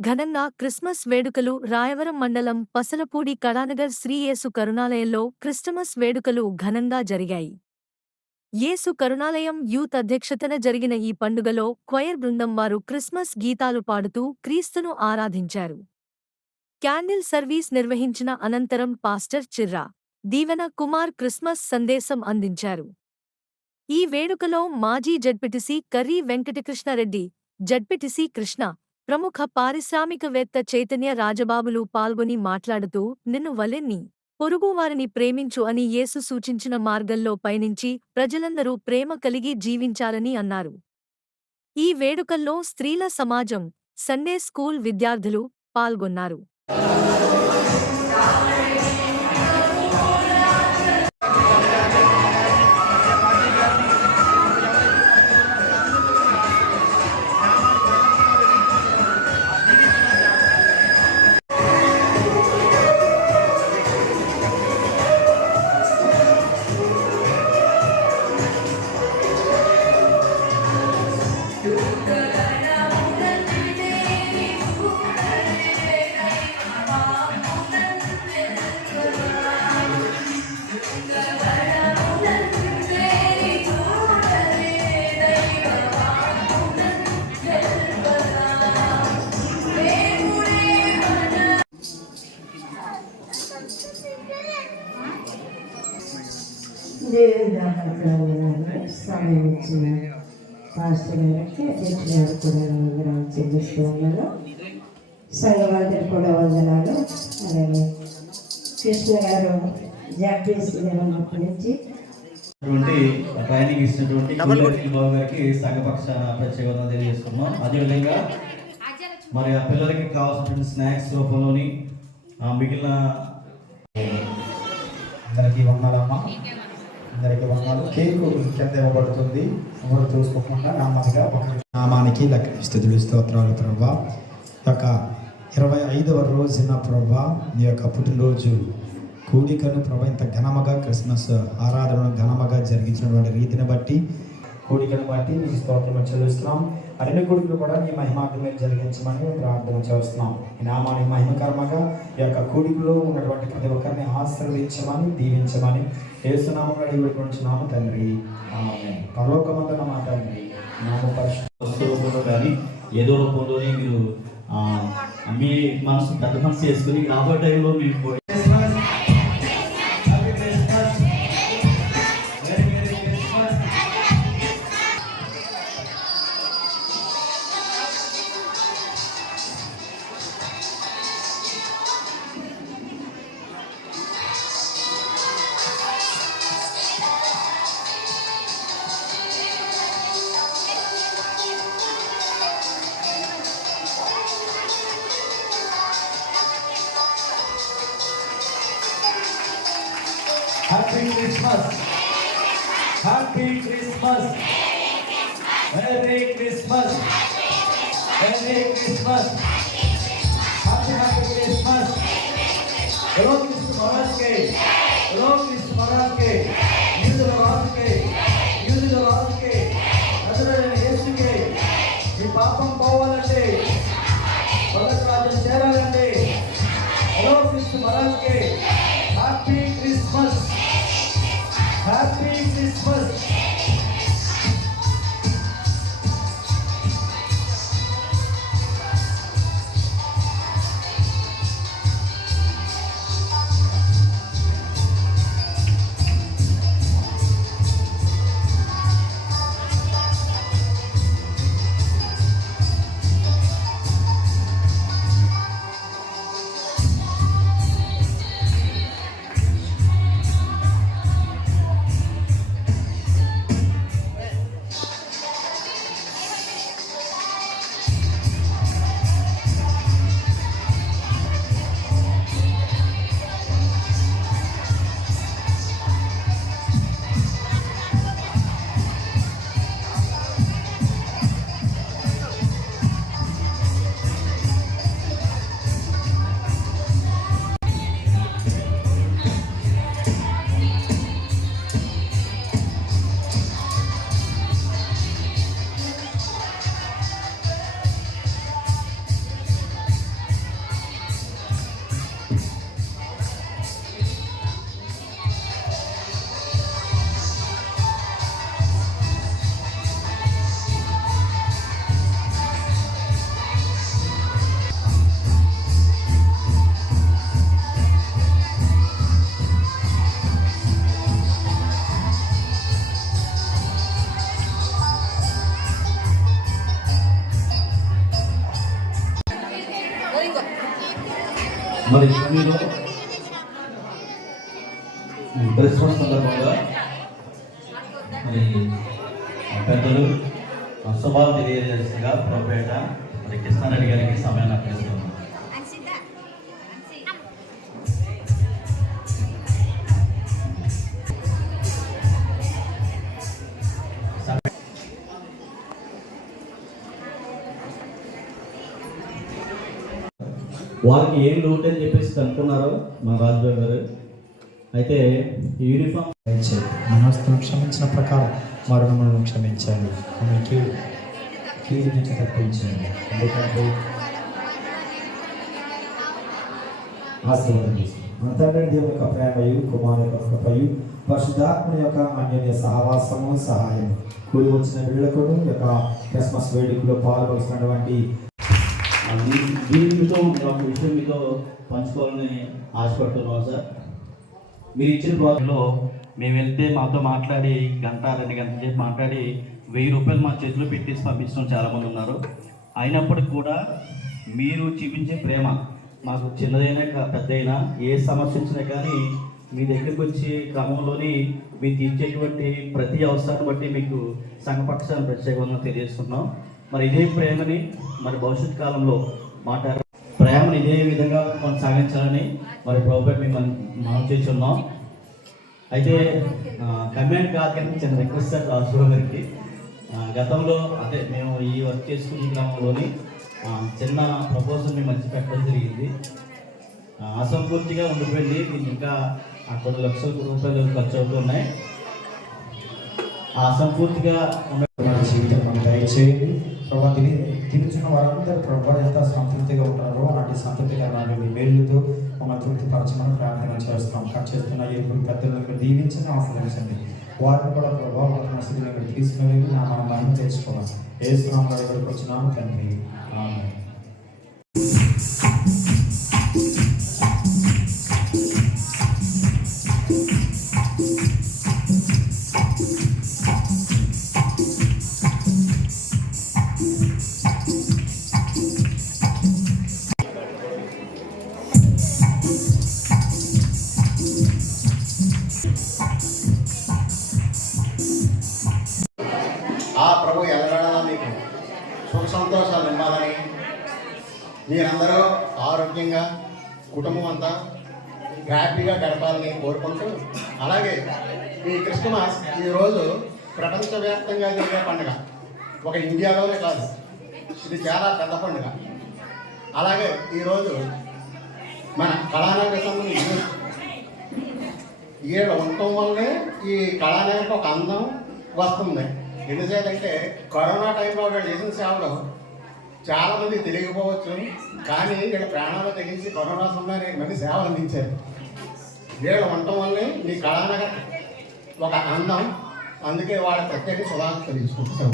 ఘనంగా క్రిస్మస్ వేడుకలు రాయవరం మండలం పసలపూడి కళానగర్ శ్రీయేసు కరుణాలయంలో క్రిస్టమస్ వేడుకలు ఘనంగా జరిగాయి. యేసు కరుణాలయం యూత్ అధ్యక్షతన జరిగిన ఈ పండుగలో క్వయర్ బృందం వారు క్రిస్మస్ గీతాలు పాడుతూ క్రీస్తును ఆరాధించారు. క్యాండిల్ సర్వీస్ నిర్వహించిన అనంతరం పాస్టర్ చిర్రా దీవెన కుమార్ క్రిస్మస్ సందేశం అందించారు. ఈ వేడుకలో మాజీ జడ్పిటిసి కర్రీ వెంకటకృష్ణారెడ్డి జడ్పిటిసి కృష్ణ ప్రముఖ పారిశ్రామికవేత్త చైతన్య రాజబాబులు పాల్గొని మాట్లాడుతూ నిన్ను వలెన్ని పొరుగువారిని ప్రేమించు అని యేసు సూచించిన మార్గంలో పయనించి ప్రజలందరూ ప్రేమ కలిగి జీవించాలని అన్నారు. ఈ వేడుకల్లో స్త్రీల సమాజం సండే స్కూల్ విద్యార్థులు పాల్గొన్నారు. ఇచ్చిన పాస్టర్ గారికి అధ్యక్షుడు గారు కూడా వందనాలు చెల్లిస్తూ ఉన్నాను. సంఘవాదిని కూడా వందనాలు. అలాగే కృష్ణ గారు నుంచి. అటువంటి ట్రైనింగ్ ఇచ్చినటువంటి బాబు గారికి ప్రత్యేక తెలియజేస్తున్నాం. అదేవిధంగా మరి ఆ పిల్లలకి కావాల్సినటువంటి స్నాక్స్ రూపంలోని ఆ మిగిలిన అందరికీ వందలమ్మ అందరికీ వందలు కేకు కింద ఇవ్వబడుతుంది. ఎవరు చూసుకోకుండా నామాలుగా ఒక నామానికి లెక్క స్థుతులు స్తోత్రాలు ప్రభా. యొక్క ఇరవై ఐదవ రోజున ప్రభా నీ యొక్క పుట్టినరోజు కూడికను ప్రభా ఇంత ఘనమగా క్రిస్మస్ ఆరాధనను ఘనమగా జరిగించినటువంటి రీతిని బట్టి కూడికను బట్టి నీ స్తోత్రం చెల్లిస్తున్నాం. అరణ్య కొడుకులు కూడా నీ మహిమాటమే జరిగించమని ప్రార్థన చేస్తున్నాం. ఈ నామానికి మహిమకరమగా ఈ యొక్క కూడికలో ఉన్నటువంటి ప్రతి ఒక్కరిని ఆశీర్వదించమని దీవించమని ఏసునామం అడిగి తండ్రి. పరలోకమంతన మా తండ్రి నామ పరిశుద్ధ కానీ ఏదో రూపంలోనే మీరు మీ మనసు పెద్ద మనసు చేసుకుని రాబోయే టైంలో మీరు Christmas happy Christmas merry Christmas merry Christmas happy happy Christmas hello Krishna Maharaj కే హలో కృష్ణ మహారాజ్ కే యూజ్ రాజు కే యూజ్ రాజు కే నజరైన యేసుకే మీ పాపం పోవాలంటే మొదటి రాజ్యం చేరాలంటే హలో కృష్ణ మహారాజ్ కే మరి భూమిలో క్రిస్మస్ సందర్భంగా మరి పెద్దలు శుభాలు తెలియజేసేగా ప్రోపేట మరి కృష్ణారెడ్డి గారికి సమయాన్ని వారికి ఏం లోటు అని చెప్పేసి కనుక్కున్నారో మా రాజుబాబు గారు. అయితే యూనిఫామ్ దయచేయి క్షమించిన ప్రకారం వారు క్షమించండి మమ్మల్ని కీడు కీడు నుంచి తప్పించండి. ఎందుకంటే ఆశీర్వాదం చేస్తుంది మన దేవుని యొక్క ప్రేమయు కుమారు యొక్క కృపయు పరిశుద్ధాత్మ యొక్క అన్యోన్య సహవాసము సహాయం కూడి వచ్చిన వీళ్ళకుడు యొక్క క్రిస్మస్ వేడుకలో పాల్గొస్తున్నటువంటి ఆ, దీని మీతో ఒక విషయం మీతో పంచుకోవాలని ఆశపడుతున్నాం సార్. మీరు ఇచ్చిన ప్రాజెక్ట్లో మేము వెళ్తే మాతో మాట్లాడి గంట రెండు గంటల చేసి మాట్లాడి వెయ్యి రూపాయలు మా చేతిలో పెట్టేసి పంపించడం చాలామంది ఉన్నారు. అయినప్పటికీ కూడా మీరు చూపించే ప్రేమ మాకు చిన్నదైనా కా- ఏ సమస్య వచ్చినా కానీ మీ దగ్గరికి వచ్చే క్రమంలోని మీరు తీర్చేటువంటి ప్రతి అవసరాన్ని బట్టి మీకు సంఘపక్షాన్ని ప్రత్యేకంగా తెలియజేస్తున్నాం. మరి ఇదే ప్రేమని మరి భవిష్యత్ కాలంలో మాట ప్రేమను ఇదే విధంగా కొనసాగించాలని మరి ప్రభుత్వం మిమ్మల్ని మనం చేస్తున్నాం. అయితే కమెంట్ కాదు కానీ చిన్న రిక్వెస్ట్ సార్ రాజుబాబు గారికి గతంలో అదే మేము ఈ వర్క్ చేసుకునే గ్రామంలోని చిన్న ప్రపోజల్ మేము మంచి పెట్టడం జరిగింది అసంపూర్తిగా ఉండిపోయింది. దీనికి ఇంకా కొన్ని లక్షల రూపాయలు ఖర్చు అవుతున్నాయి అసంపూర్తిగా ఉన్న జీవితం మనం దయచేయండి. ప్రభావం తిని తినుచున్న వారందరూ ప్రభావ ఎంత సంతృప్తిగా ఉంటారో అలాంటి సంతృప్తికరమైన మీ మేలుతో మమ్మల్ని తృప్తిపరచమని ప్రార్థన చేస్తున్నాం కట్ చేస్తున్న ఎప్పుడు పెద్దలను మీరు దీవించని ఆశ్రయించండి. వారిని కూడా ప్రభావం స్థితిని ఇక్కడ తీసుకుని నా మనం మహిమ తెచ్చుకోవాలి. ఏ స్నామం దగ్గరకు వచ్చినాము తండ్రి. మీరందరూ ఆరోగ్యంగా కుటుంబం అంతా హ్యాపీగా గడపాలని కోరుకుంటూ అలాగే ఈ క్రిస్మస్ ఈరోజు ప్రపంచవ్యాప్తంగా జరిగే పండుగ. ఒక ఇండియాలోనే కాదు ఇది చాలా పెద్ద పండుగ. అలాగే ఈరోజు మన కళానాయక సంబంధించి వీళ్ళు ఉండటం వల్లే ఈ కళానగరికి ఒక అందం వస్తుంది. ఎందుచేతంటే కరోనా టైంలో వీళ్ళు చేసిన సేవలు చాలా మంది తెలియకపోవచ్చు కానీ ఇక్కడ ప్రాణాలు తెగించి కరోనా సమయానికి మంది సేవలు అందించారు. వీళ్ళు ఉండటం వల్లే మీ కళానగర్ ఒక అందం అందుకే వాళ్ళ ప్రత్యేక శుభాకాంక్షలు తెలుసుకుంటున్నాం